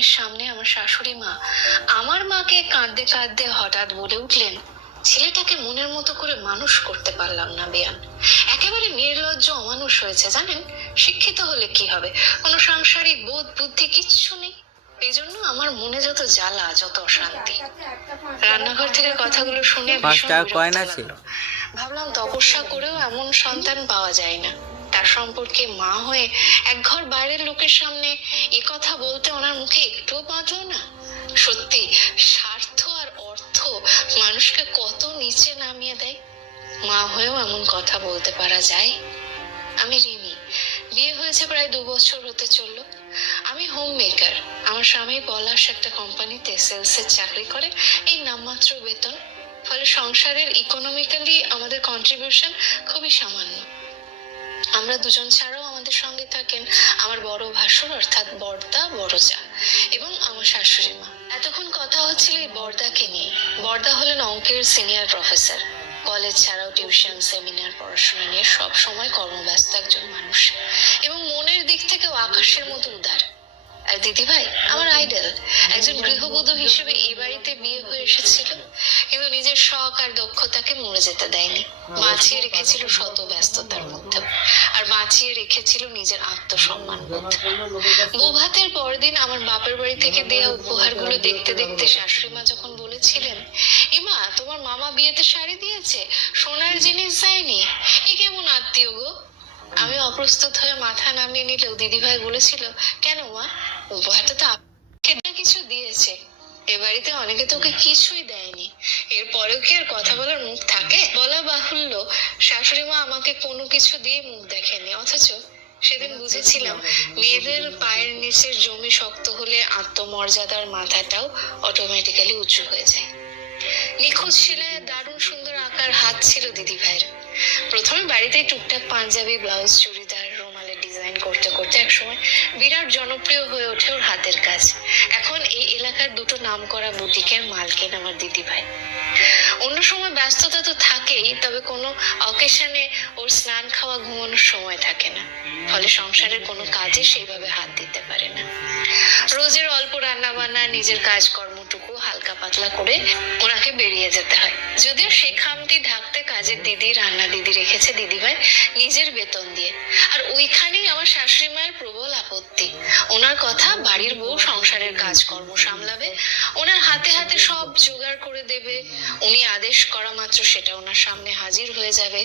দোকানের সামনে আমার শাশুড়ি মা আমার মাকে কাঁদতে কাঁদতে হঠাৎ বলে উঠলেন, ছেলেটাকে মনের মতো করে মানুষ করতে পারলাম না বেয়ান, একেবারে নির্লজ্জ অমানুষ হয়েছে জানেন। শিক্ষিত হলে কি হবে, কোনো সাংসারিক বোধ বুদ্ধি কিচ্ছু নেই। এই জন্য আমার মনে যত জ্বালা, যত অশান্তি। রান্নাঘর থেকে কথাগুলো শুনে ভীষণ বিরক্ত লাগলো। ভাবলাম তপস্যা করেও এমন সন্তান পাওয়া যায় না। তার সম্পর্কে মা হয়ে এক ঘর বাইরের লোকের সামনে এ কথা বলতে ওনার মুখে একটুও বাঁধলো না। সত্যি স্বার্থ আর অর্থ মানুষকে কত নিচে নামিয়ে দেয়। মা হয়েও এমন কথা বলতে পারা যায়? আমি রিমি, বিয়ে হয়েছে প্রায় 2 বছর হতে চললো। আমি হোম মেকার। আমার স্বামী পলাশ একটা কোম্পানিতে সেলসের চাকরি করে, এই নামমাত্র বেতন। ফলে সংসারের ইকোনমিক্যালি আমাদের কন্ট্রিবিউশন খুবই সামান্য। আমরা দুজন ছাড়াও আমাদের সঙ্গে থাকেন আমার বড় ভাসুর অর্থাৎ বড়দা, বড়জা এবং আমার শাশুড়ি মা। এতক্ষণ কথা হচ্ছিল এই বড়দাকে নিয়ে। বড়দা হলেন অঙ্কের সিনিয়র প্রফেসর। কলেজ ছাড়াও টিউশন, সেমিনার, পড়াশোনা নিয়ে সব সময় কর্মব্যস্ত একজন মানুষ এবং মনের দিক থেকেও আকাশের মতো উদার। আর দিদিভাই আমার আইডল, একজন গৃহবধূ হিসেবে এই বাড়িতে বিয়ে হয়ে এসেছিল, কিন্তু নিজের শখ আর দক্ষতাকে মরে যেতে দেয়নি। বাঁচিয়ে রেখেছিল শত ব্যস্ততার মধ্যে, আর বাঁচিয়ে রেখেছিল নিজের আত্মসম্মান বোধ। বৌভাতের পরদিন আমার বাপের বাড়ি থেকে দেয়া উপহারগুলো দেখতে দেখতে শাশুড়ি মা যখন বলেছিলেন, ইমা তোমার মামা বিয়েতে শাড়ি দিয়েছে, সোনার জিনিস যায়নি, এ কেমন আত্মীয় গো। আমি অপ্রস্তুত হয়ে মাথা নামিয়ে নিলেও দিদিভাই বলেছিল, কেন মা, উপহারটা তো আপনাকে কিছু দিয়েছে, এ বাড়িতে অনেকে তোকে কিছুই দেয়নি, এরপরেও কি আর কথা বলার মুখ থাকে? বলা বাহুল্য, শাশুড়ি মা আমাকে কোনো কিছু দিয়ে মুখ দেখেনি, অথচ সেদিন বুঝেছিলাম মেয়েদের পায়ের নিচের জমি শক্ত হলে আত্মমর্যাদার মাথাটাও অটোমেটিক্যালি উঁচু হয়ে যায়। নিখুঁত সেলাই, দারুণ সুন্দর আঁকার হাত ছিল দিদিভাইয়ের। প্রথমে বাড়িতে টুকটাক পাঞ্জাবি, ব্লাউজ, চুড়িদার, রুমালের ডিজাইন করতে করতে একসময় বিরাট জনপ্রিয় হয়ে ওঠে ওর হাতের কাজ। এখন এই এলাকার দুটো নামকরা বুটিকের মালকিন আমার দিদিভাই। অন্য সময় ব্যস্ততা তো থাকেই, তবে কোনো অকেশনে ওর স্নান, খাওয়া, ঘুমানোর সময় থাকে না। ফলে সংসারের কোনো কাজে সেইভাবে হাত দিতে পারে না। রোজের অল্প রান্না বান্না, নিজের কাজকর্মটুকু হালকা পাতলা করে ওনাকে বেরিয়ে যেতে হয়। যদিও সেই খামতি ঢাকতে কাজের দিদি, রান্না দিদি রেখেছে দিদিভাই নিজের বেতন দিয়ে। আর ওইখানেই আমার শাশুড়ি মায়ের প্রবল আপত্তি। ওনার কথা, বাড়ির বউ সংসারের কাজকর্ম সামলাবে, ওনার হাতে হাতে সব জোগাড় করে দেবে, উনি আদেশ করা মাত্র সেটা ওনার সামনে হাজির হয়ে যাবে।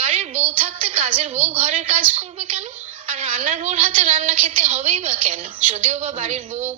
বাড়ির বউ থাকতে কাজের বউ ঘরের কাজ করবে কেন? আর রান্নার বউর হাতে রান্না খেতে হবেই বা কেন? যদিও বা বাড়ির বউ